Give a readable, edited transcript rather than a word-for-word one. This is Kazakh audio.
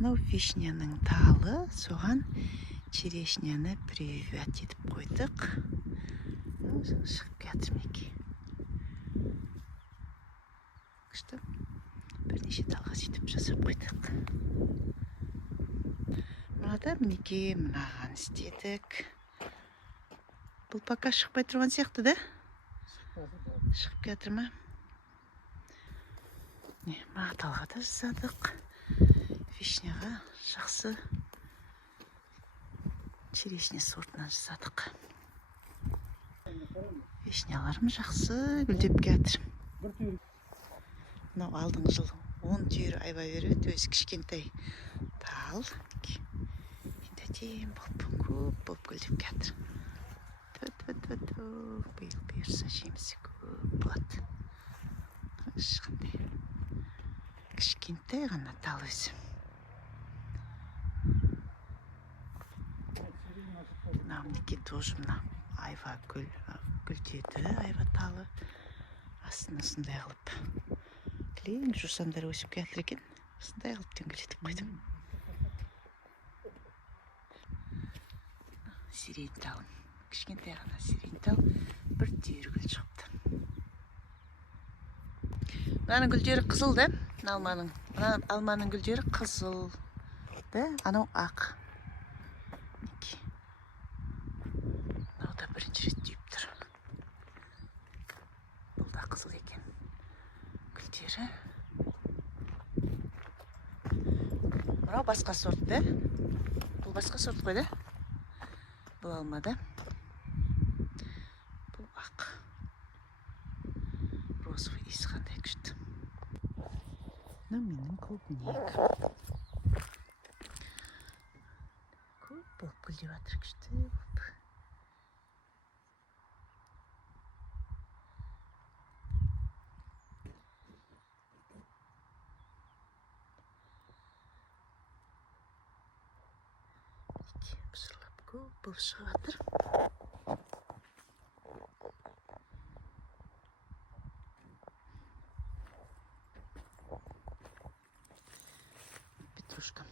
Мынау вишняның талы, соған черешняны привет етіп қойдық. Шығып жатыр мінекей. Күшті. Бірнеше талға сөйтіп жасап қойдық. Мынада мінекей мынаған істедік. Бұл пока шықпай тұрған сияқты, да? Шығып жатыр ма? Мына талға да жасадық. Вишняға жақсы черешня сортынан жасадық. Вишняларым жақсы гүлдеп жатыр. Мынау алдыңғы жыл 10 түйір айба беріп, өзі кішкентай тал. Енді әдемі болып, көп болып гүлдеп жатыр. Биыл бұйырса жемісі көп болады. Ешқандай кішкентай ғана тал өзі. Мына мінекей тоже мына айва гүлдеді, айва талы. Астына осындай қылып. Кілең жусандар өсіп жатыр екен. Осындай қылып дөңгелетіп қойдым. Сирень талым. Кішкентай ғана сирень тал. Бір түйір гүл шықты. Мынаның гүлдері қызыл, да? Алманың гүлдері қызыл, да? Анау ақ. Мынау да бірінші рет түйіп тұр. Бұл да қызыл екен. Гүлдері. Мынау басқа сорт, да? Бұл басқа сорт қой, да? Бұл алма, да? Бұл ақ. Розовый иіс қандай күшті. Мынау менің клубник. Көп болып гүлдеп жатыр, күшті болып. Пысырлап көп болып шығып жатыр. Петрушкам.